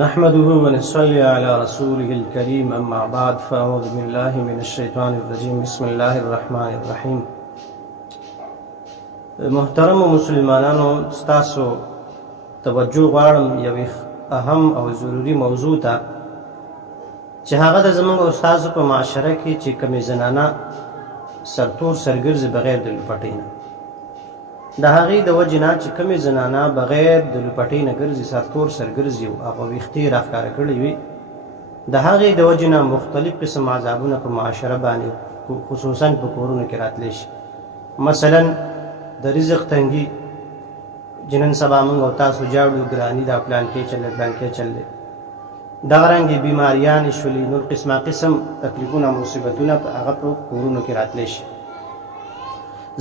نحمده ونصلي على رسوله الكريم أما بعد فأعوذ بالله من الشيطان الرجيم بسم الله الرحمن الرحيم. محترم مسلمانانو، ستاسو توجه غواړم یو اهم او ضروري موضوع ته چې هغه د زموږ استادو په معاشره کې چې کومې زنانه سرتور سرګرځي بغیر د لپټۍ نه، د هغې د وجې نه چې کومې زنانه بغیر د لپټۍ نه ګرځي، سرتور سرګرځي او هغه ویښتې راښکاره کړې وي، د هغې د وجې نه مختلف قسم عذابونه په معاشره باندې خصوصا په کورونو کې راتلی شي. مثلا د رزق تنګي، جنن سبا موږ او تاسو جاړو ګراني دا پلان کې چلې دغه رنګې بیماریانې شولې، نور قسم تکلیفونه مصیبتونه په هغه په کورونو کې راتلی شي.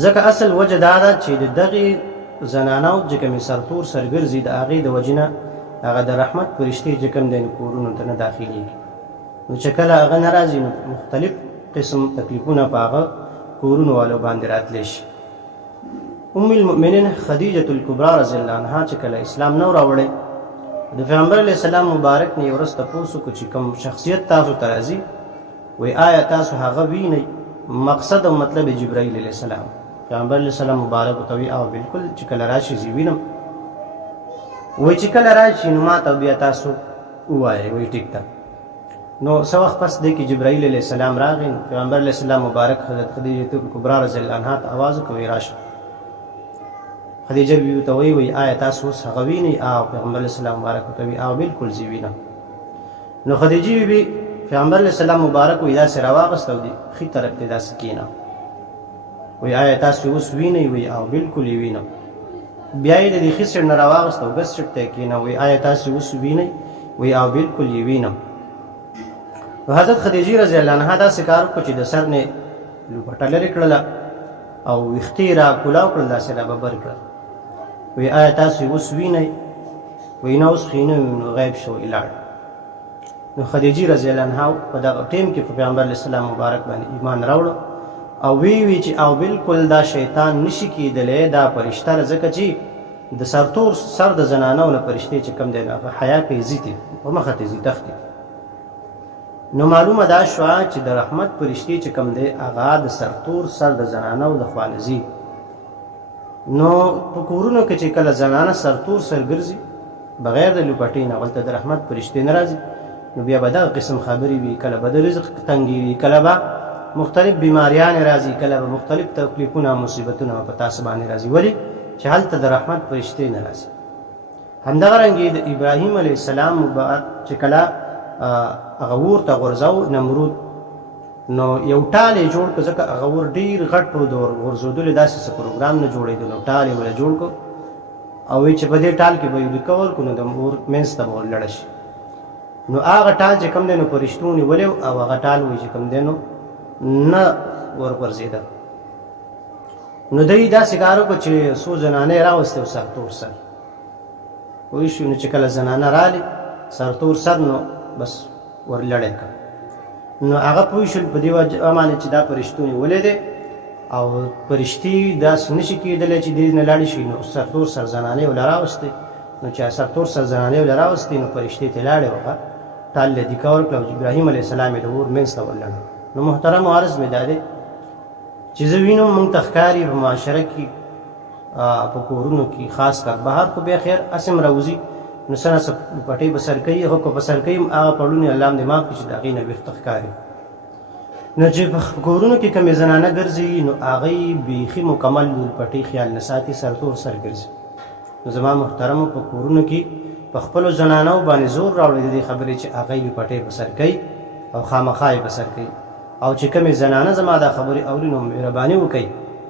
ځکه اصل وجه دا ده چې د دغې زنانو چې کومې سرتور سرګرځي د هغې د وجې نه هغه د رحمت فرشتې چې کوم دی کورونو ته نه داخلېږي، نو چې کله هغه نه راځي نو مختلف قسم تکلیفونه په هغه کورونو والو باندې راتلی شي. ام المؤمنین خدیجة الکبرا رضی الله عنها چې کله اسلام نو راوړی، د پیغمبر علیه السلام مبارک نه یې ورځ تپوس وکړو چې کوم شخصیت تاسو ته راځي، وایي آیا تاسو هغه وینئ؟ مقصد او مطلب جبرائیل علیه السلام. پیغمبر علیه السلام مبارک ورته وایي او بالکل چې کله راشي زه وینم. وایي چې کله راشي نو ما ته بیا تاسو ووایئ. وایي ټیک ده. نو څه وخت پس دی کې جبرائیل علیه السلام راغی، پیغمبر علیه السلام مبارک حضرت خدیجة الکبرا رضی الله عنها ته آواز وکړ، وایي راشه. خدیجه بیبي ته وایي آیا تاسو اوس هغه وینئ؟ او پیغمبر علیه السلام مبارک ورته وایي او بالکل زه وینم. نو خدیجه بیبي پیغمبر علیه السلام مبارک وایي داسې راواغست او د ښي طرف ته داسې کېنه، وایي آیا تاسو اوس وینئ؟ وایي او بالکل یې وینم. بیا یې د دې ښي سیټ نه راواغست او ګس سیټ ته یې کېنه، وایي آیا تاسو اوس وینئ؟ وایي او بالکل یې وینم. نو حضرت خدیجې رضی الله عنها داسې کار وکړو چې د سر نه لوپټه لرې کړله او ویښتې را کولاو کړل، داسې را ببر کړل. وایي آیا تاسو اوس وینئ؟ وایي نه اوس خو یې نه وینو، غیب شو لاړ. نو خدیجې رضی الله عنها په دغه ټیم کې په پیغمبر علیه السلام مبارک باندې ایمان راوړو او وی چې او بالکل دا شیطان نشي کېدلی، دا فرشته ده، ځکه چې د سرتور سر د زنانو نه فرشتې چې کوم دی هغه حیا کوي، ځي ته په مخه ته ځي تښتي. نو معلومه دا شوه چې د رحمت فرشتې چې کوم دی هغه د سرتور سر د زنانو د خوا نه ځي. نو په کورونو کې چې کله زنانه سرتور سرګرځي بغیر د لپټۍ نه، هلته د رحمت فرشتې نه راځي، نو بیا به دغه قسم خبرې وي، کله به د رزق تنګي وي، کله به مختلف بیماریانې راځي، کله به مختلف تکلیفونه او مصیبتونه په تاسو باندې راځي. ولې؟ چې هلته د رحمت فرشتې نه راځي. همدغه رنګې د ابراهیم علیه السلام چې کله هغه اور ته غورځاو نمرود، نو یو ټال یې جوړ کړ، ځکه هغه اور ډېر غټ و، د غورځېدلو یې داسې څه پروګرام نه جوړېدو، نو ټال یې وله جوړ کړ او وایي چې په دې ټال کې به یې لیکه ورکړو نو د اور منځ ته به ورلړه شي. نو هغه ټال چې کوم دی نو فرشتو نیولی او هغه ټال وایي چې کوم دی نو نه ورغورځېده. نو دوی داسې کار وکړو چې څو زنانې یې راوستې او سرتور سر پوه شو. نو چې کله زنانه رالې سرتور سر نو بس ورلړی کړ. نو هغه پوه شول په دې وجه باندې چې دا فرشتو نیولی دی او فرشتې داسې نشي کېدلی چې دې نه لاړې شي. نو سرتور سر زنانې ورله راوستې، نو چې سرتور سر زنانې ورله راوستې نو فرشتې ته لاړې وغه ټال له دیکه ورکړه او ابراهیم علیه السلام یې د اور منځ ته ورلړه. نو محترم عرض مې دا دی چې زه وینم موږ ته ښکاري په معاشره کې په کورونو کې خاص کر بهر خو بیا خیر اسم راوځي، نو څه نه څه پټۍ به سر کوي، خو که په سر کوي هغه پړونې الله هم دې معاف کړي چې د هغې نه ویښته ښکاري. نو چې په کورونو کې کومې زنانه ګرځي نو هغې بیخي مکمل پټۍ خیال نه ساتي، سرتور سر ګرځي. نو زما محترمو په کورونو کې په خپلو زنانو باندې زور راوړئ د دې خبرې چې هغې به پټۍ په سر کوي او خامخا یې په سر کوي. او چې کومې زنانه زما دا خبرې اوري نو مهرباني وکړئ،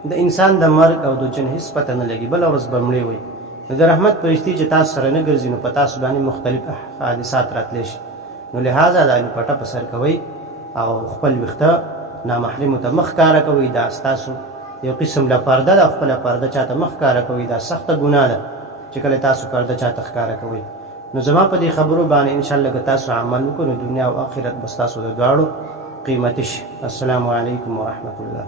د انسان د مرګ او د جن هېڅ پته نه لګي، بله ورځ به مړې وي. نو د رحمت فرشتې چې تاسو سره نه ګرځي نو په تاسو باندې مختلف حادثات راتلی شي. نو لهذا دا لپټه په سر کوئ او خپل ویښته نامحرمو ته مخ ښکاره کوئ، دا ستاسو یو قسم له پرده ده. خپله پرده چاته مخ ښکاره کوئ دا سخته ګناه ده چې کله تاسو پرده چاته ښکاره کوئ. نو زما په دې خبرو باندې انشاءالله که تاسو عمل وکړو نو دنیا او آخرت به ستاسو د دواړو قیمتي شي. السلام علیکم ورحمة الله.